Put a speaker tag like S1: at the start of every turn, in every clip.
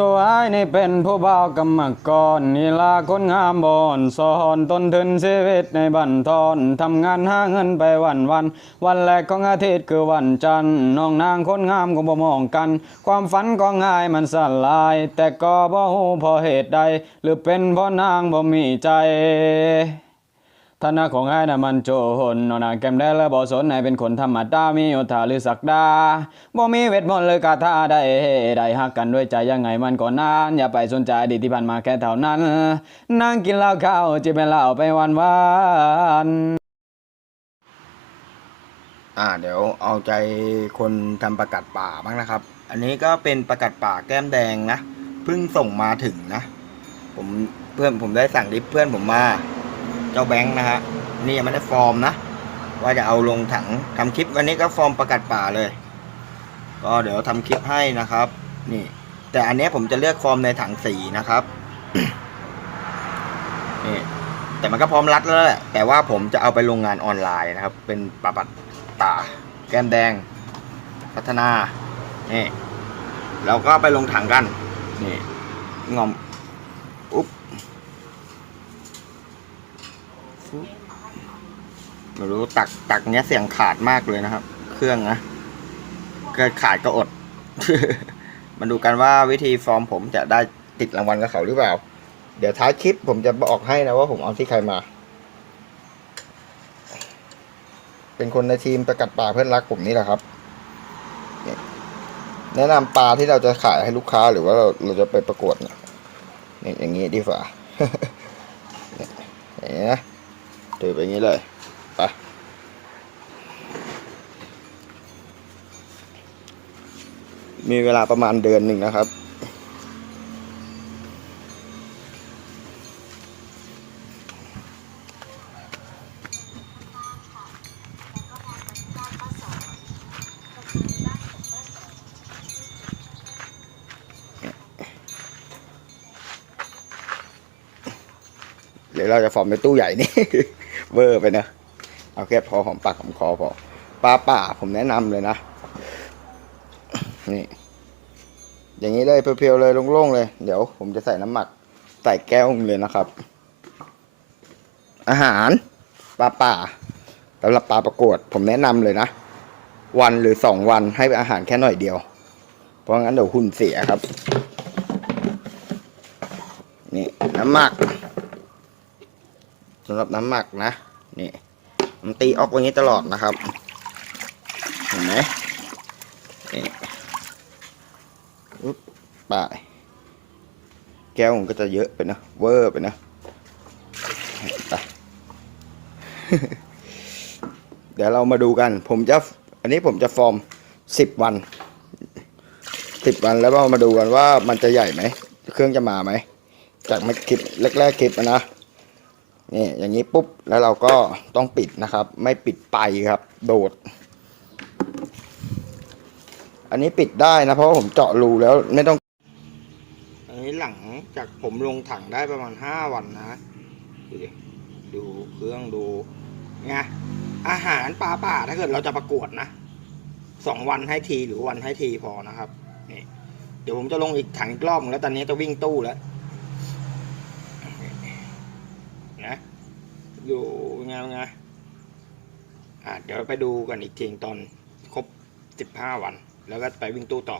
S1: ตัวไอ้นี่เป็นผู้บ่าวกรรมกรนี่ลาคนงามบอนสอนต้นทุนชีวิตในบันทอนทำงานหาเงินไปวันวัน วันแรกของอาทิตย์คือวันจันทร์น้องนางคนงามก็บ่มองกัน ความฝันก็ง่ายมันสลาย แต่ก็บ่ฮู้เพราะเหตุใด หรือเป็นเพราะนางบ่มีใจ ฐานะของไอ้ายน่ะมันโจรนอนนาแก้มได้และบ่สนให้เป็นคนธรรมดามีโอทาหรือสักดาบ่มีเวทมนต์เลยคาถาได้ได้ฮักกันด้วยใจยังไงมันก็นานอย่าไปสนใจดีที่ผ่านมาแค่เท่านั้น นั่งกินเหล้าข้าวจิบเป็นเหล้าไปวันวัน
S2: อ่าเดี๋ยวเอาใจคนทำประกัดป่าบ้างนะครับ อันนี้ก็เป็นประกัดป่าแก้มแดงนะเพิ่งส่งมาถึงนะ ผมเพื่อนผมได้สั่งดิปเพื่อนผมมา เจ้าแบงค์นะฮะนี่ยังไม่ได้ฟอร์มนะ ว่าจะเอาลงถังทำคลิปวันนี้ก็ฟอร์มประกัดป่าเลย ก็เดี๋ยวทำคลิปให้นะครับ นี่ แต่อันนี้ผมจะเลือกฟอร์มในถังสีนะครับนี่แต่มันก็พร้อมรัดแล้วแหละแต่ว่าผมจะเอาไปลงงานออนไลน์นะครับ เป็นปะปัดป่าแก้มแดง พัฒนานี่เราก็ไปลงถังกันนี่งอม อุ๊บฟุ๊บ ไม่รู้ตักตักเนี้ยเสียงขาดมากเลยนะครับ เครื่องนะเกิดขาดก็อด มาดูกันว่าวิธีฟอร์มผมจะได้ติดรางวัลกับเขาหรือเปล่า เดี๋ยวท้ายคลิปผมจะบอกให้นะว่าผมเอาที่ใครมา เป็นคนในทีมประกัดป่าเพื่อนรักผมนี่แหละครับ แนะนำปลาที่เราจะขายให้ลูกค้าหรือว่าเราเราจะไปประกวดเนี่ยอย่างนี้ดีกว่าเนี่ยอย่างนี้นะ ถือไปงี้เลยไปมีเวลาประมาณเดือนหนึ่งนะครับ เดี๋ยวเราจะฟอร์มในตู้ใหญ่นี่ เวอร์ไปเนะเอาแค่พอหอมปากหอมคอพอปลาป่าผมแนะนำเลยนะ นี่ อย่างนี้เลยเพียวๆเลยโล่งๆเลย เดี๋ยวผมจะใส่น้ำหมักใส่แก้วเลยนะครับ อาหารปลาป่าสำหรับปลาประกวด ผมแนะนำเลยนะ วันหรือสองวันให้อาหารแค่หน่อยเดียว เพราะงั้นเดี๋ยวหุ่นเสียครับ นี่น้ำหมัก สำหรับน้ำหมักนะนี่มันตีออกอย่างนี้ตลอดนะครับ เห็นไหมนี่อุ๊บป่ายแก้วมันก็จะเยอะไปนะเวอร์ไปนะไปเดี๋ยวเรามาดูกัน ผมจะ อันนี้ผมจะฟอร์มสิบวันสิบวันแล้วเรามาดูกันว่ามันจะใหญ่ไหม เครื่องจะมาไหม จากไม่คลิปแรกๆคลิปนะ นี่อย่างนี้ปุ๊บแล้วเราก็ต้องปิดนะครับ ไม่ปิดไปครับ โดด อันนี้ปิดได้นะเพราะผมเจาะรูแล้วไม่ต้อง อันนี้หลังจากผมลงถังได้ประมาณห้าวันนะ ดูดิดูเครื่องดูไงอาหารปลาป่าถ้าเกิดเราจะประกวดนะสองวันให้ทีหรือวันให้ทีพอนะครับนี่เดี๋ยวผมจะลงอีกถังอีกรองแล้วตอนนี้จะวิ่งตู้แล้ว นะ อยู่ไงไงอะเดี๋ยวไปดูกันอีกทีตอนครบสิบห้าวัน แล้วก็ไปวิ่งตู้ต่อ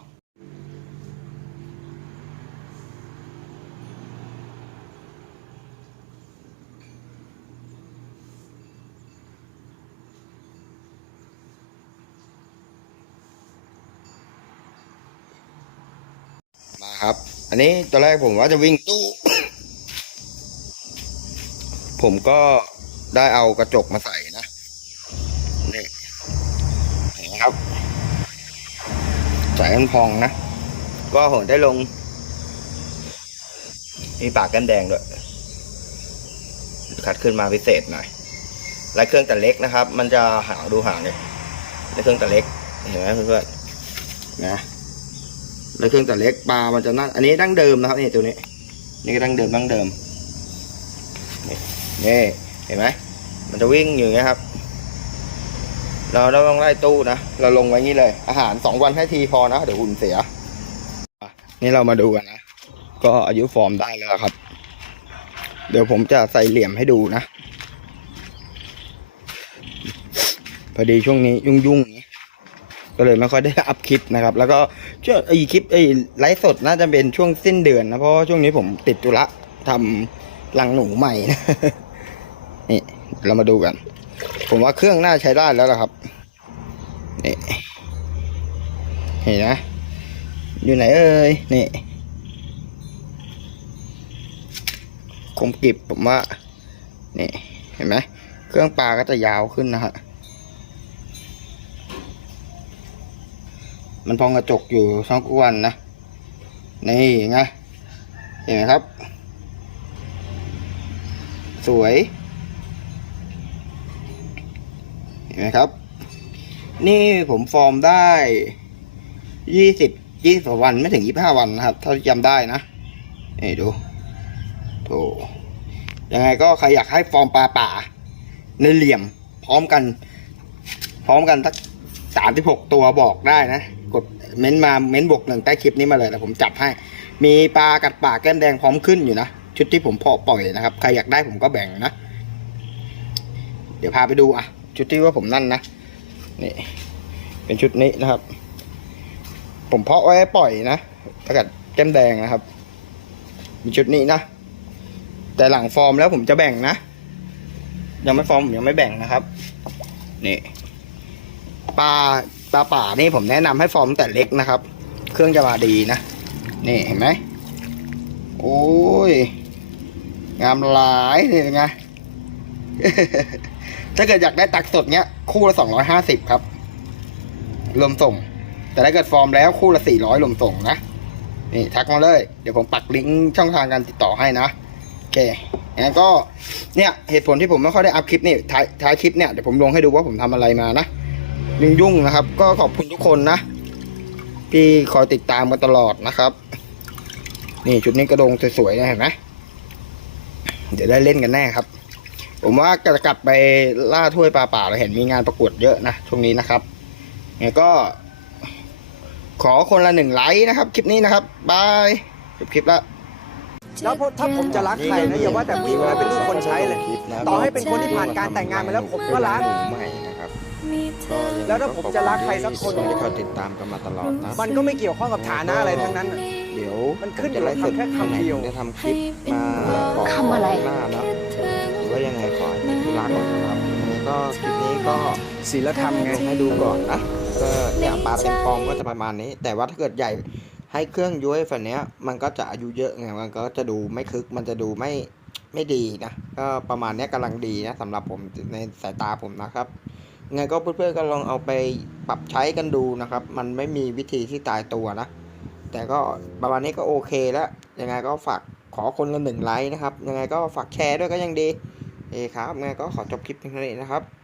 S2: มาครับ อันนี้ตอนแรกผมว่าจะวิ่งตู้ ผมก็ ได้เอากระจกมาใส่นะนี่เห็นไหมครับใส่มันพองนะ ก็ผมได้ลง มีปากกันแดงด้วย คัดขึ้นมาพิเศษหน่อยและเครื่องแต่เล็กนะครับ มันจะหางดูหางเนี่ยและเครื่องแต่เล็ก เห็นไหมเพื่อนๆนะและเครื่องแต่เล็กปลา มันจะนั่นอันนี้ดั้งเดิมนะครับนี่ตัวนี้ นี่ก็ดั้งเดิมดั้งเดิมนี่ เห็นไหมมันจะวิ่งอยู่อย่างเงี้ยครับ เราต้องไล่ตู้นะ เราลงไว้งี้เลย อาหารสองวันให้ทีพอนะ เดี๋ยวหุ่นเสีย นี่เรามาดูกันนะ ก็อายุฟอร์มได้แล้วครับ เดี๋ยวผมจะใส่เหลี่ยมให้ดูนะ พอดีช่วงนี้ยุ่งๆอย่างนี้ก็เลยไม่ค่อยได้อัพคลิปนะครับ แล้วก็ช่วงไอ้คลิปไอ้ไลฟ์สดน่าจะเป็นช่วงสิ้นเดือนนะ เพราะช่วงนี้ผมติดธุระทำรังหนูใหม่นะ นี่เรามาดูกัน ผมว่าเครื่องน่าใช้ได้แล้วล่ะครับ นี่เห็นนะ อยู่ไหนเอ่ย นี่คมกริบผมว่า นี่ เห็นไหม เครื่องปลาก็จะยาวขึ้นนะฮะ มันพองกระจกอยู่สองกวันนะ นี่ไง เห็นไหมครับ สวย เห็นไหมครับ นี่ผมฟอร์มได้ยี่สิบยี่สิบวันไม่ถึงยี่ห้าวันนะครับ ถ้าจำได้นะนี่ดูโถยังไงก็ใครอยากให้ฟอร์มปลาป่า ในเหลี่ยม พร้อมกัน พร้อมกันสักสามสิบหกตัวบอกได้นะ กดเม้นต์มาเม้นต์บวกหนึ่งใต้คลิปนี้มาเลยแล้วผมจับให้ มีปลากัดปากแก้มแดงพร้อมขึ้นอยู่นะชุดที่ผมเพาะปล่อยนะครับ ใครอยากได้ผมก็แบ่งนะ เดี๋ยวพาไปดูอะ ชุดที่ว่าผมนั่นนะนี่เป็นชุดนี้นะครับ ผมเพาะไว้ปล่อยนะปลากัดแก้มแดงนะครับ มีชุดนี้นะ แต่หลังฟอร์มแล้วผมจะแบ่งนะ ยังไม่ฟอร์มผมยังไม่แบ่งนะครับ นี่ปลาปลาป่านี่ผมแนะนำให้ฟอร์มแต่เล็กนะครับ เครื่องจะมาดีนะ นี่เห็นไหมโอ้ย งามหลายนี่เป็นไง ถ้าเกิดอยากได้ตักสดเนี้ย คู่ละสองร้อยห้าสิบครับรวมส่ง แต่ถ้าเกิดฟอร์มแล้วคู่ละสี่ร้อยรวมส่งนะนี่ทักมาเลย เดี๋ยวผมปักลิงก์ช่องทางการติดต่อให้นะโอเคงั้นก็เนี่ยเหตุผลที่ผมไม่ค่อยได้อัพคลิปนี่ท้ายท้ายคลิปเนี่ยเดี๋ยวผมลงให้ดูว่าผมทำอะไรมานะยุ่งยุ่งๆนะครับ ก็ขอบคุณทุกคนนะที่คอยติดตามมาตลอดนะครับ นี่ชุดนี้กระโดงสวยๆนะเห็นไหมเดี๋ยวได้เล่นกันแน่ครับ ผมว่าจะกลับไปล่าถ้วยปลาป่าเราเห็นมีงานประกวดเยอะนะช่วงนี้นะครับงั้นก็ ขอคนละหนึ่งไลค์นะครับ คลิปนี้นะครับบายจบคลิปแล้ว
S3: แล้วถ้าผมจะรักใครนะอย่าว่าแต่ผู้หญิงนะเป็นลูกคนใช้เลย ต่อให้เป็นคนที่ผ่านการแต่งงานมาแล้วผมก็รัก
S2: ใหม่นะครับ
S3: แล้วถ้าผมจะรักใครสักคน
S2: ที่เขาติดตามกันมาตลอดนะ
S3: มันก็ไม่เกี่ยวข้องกับฐานะอะไรทั้งนั้นน่ะ
S2: เดี๋ยว
S3: มันขึ้นอยู่
S2: จะไลฟ์สด
S3: แค่คำเดียว
S2: จะทำคลิปมาบอก
S4: คำอะไร
S2: หน้าเนาะหรือ ว่ายังไงขอให้ติดธุระก่อนนะครับยังไงก็คลิปนี้ก็
S3: ศีลธรรมไง
S2: ให้ดูก่อนนะก็เนี่ยปลาเป็นปองก็จะประมาณนี้ แต่ว่าถ้าเกิดใหญ่ให้เครื่องย้วยฝันเนี้ยมันก็จะอายุเยอะไงมันก็จะดูไม่คึกมันจะดูไม่ไม่ดีนะก็ประมาณนี้ยกำลังดีนะสำหรับผมในสายตาผมนะครับยังไงก็เพื่อนๆก็ลองเอาไปปรับใช้กันดูนะครับ มันไม่มีวิธีที่ตายตัวนะ แต่ก็ประมาณนี้ก็โอเคแล้วยังไงก็ฝากขอคนละหนึ่งไลค์นะครับ ยังไงก็ฝากแชร์ด้วยก็ยังดี เอครับงั้นก็ขอจบคลิปเพียงเท่านี้นะครับ